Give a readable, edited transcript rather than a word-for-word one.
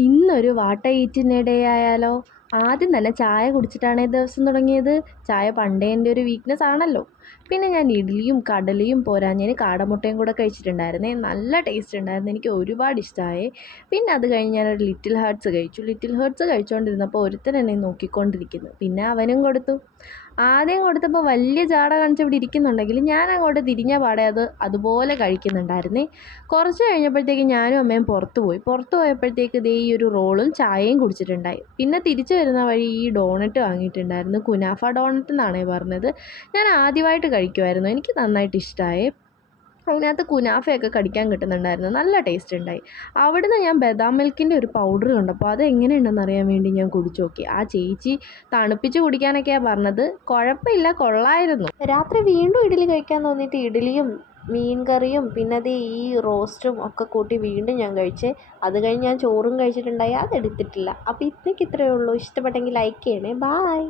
ഇന്നൊരു വാട്ട ഈറ്റിനിടെ ആയാലോ? ആദ്യം തന്നെ ചായ കുടിച്ചിട്ടാണ് ഈ ദിവസം തുടങ്ങിയത്. ചായ പണ്ടേ എൻ്റെ ഒരു വീക്ക്നെസ് ആണല്ലോ. പിന്നെ ഞാൻ ഇഡ്ഡലിയും കടലയും പോരാഞ്ഞതിന് കാടമുട്ടയും കൂടെ കഴിച്ചിട്ടുണ്ടായിരുന്നേ. നല്ല ടേസ്റ്റ് ഉണ്ടായിരുന്നു. എനിക്ക് ഒരുപാട് ഇഷ്ടമായി. പിന്നെ അത് കഴിഞ്ഞ് ഞാനൊരു ലിറ്റിൽ ഹാർട്ട്സ് കഴിച്ചു. ലിറ്റിൽ ഹാർട്ട്സ് കഴിച്ചുകൊണ്ടിരുന്നപ്പോൾ ഒരുത്തൻ എന്നെ നോക്കിക്കൊണ്ടിരിക്കുന്നു. പിന്നെ അവനും കൊടുത്തു. ആദ്യം കൊടുത്തപ്പോൾ വലിയ ജാട കാണിച്ച് ഇവിടെ ഇരിക്കുന്നുണ്ടെങ്കിലും ഞാൻ അങ്ങോട്ട് തിരിഞ്ഞ പാടെ അതുപോലെ കഴിക്കുന്നുണ്ടായിരുന്നേ. കുറച്ച് കഴിഞ്ഞപ്പോഴത്തേക്ക് ഞാനും അമ്മയും പുറത്ത് പോയപ്പോഴത്തേക്ക് ദേ ഈ ഒരു റോളും ചായയും കുടിച്ചിട്ടുണ്ടായി. പിന്നെ തിരിച്ചു വരുന്ന വഴി ഈ ഡോണറ്റ് വാങ്ങിയിട്ടുണ്ടായിരുന്നു. കുനാഫ ഡോണറ്റ് എന്നാണ് പറഞ്ഞത്. ഞാൻ ആദ്യമായിട്ട് കഴിക്കുമായിരുന്നു. എനിക്ക് നന്നായിട്ട് ഇഷ്ടമായി. അതിനകത്ത് കുനാഫയൊക്കെ കടിക്കാൻ കിട്ടുന്നുണ്ടായിരുന്നു. നല്ല ടേസ്റ്റ് ഉണ്ടായി. അവിടുന്ന് ഞാൻ ബദാം മിൽക്കിൻ്റെ ഒരു പൗഡർ കണ്ടപ്പോൾ അത് എങ്ങനെയുണ്ടെന്ന് അറിയാൻ വേണ്ടി ഞാൻ കുടിച്ചു നോക്കി. ആ ചേച്ചി തണുപ്പിച്ച് കുടിക്കാനൊക്കെയാണ് പറഞ്ഞത്. കുഴപ്പമില്ല, കൊള്ളായിരുന്നു. രാത്രി വീണ്ടും ഇഡ്ഡലി കഴിക്കാൻ തോന്നിയിട്ട് ഇഡ്ഡലിയും മീൻ കറിയും പിന്നെ അത് ഈ റോസ്റ്റും ഒക്കെ കൂട്ടി വീണ്ടും ഞാൻ കഴിച്ച്. അത് കഴിഞ്ഞ് ഞാൻ ചോറും കഴിച്ചിട്ടുണ്ടായി. അതെടുത്തിട്ടില്ല. അപ്പോൾ ഇത്രയേ ഉള്ളൂ. ഇഷ്ടപ്പെട്ടെങ്കിൽ ലൈക്ക് ചെയ്യണേ. ബായ്.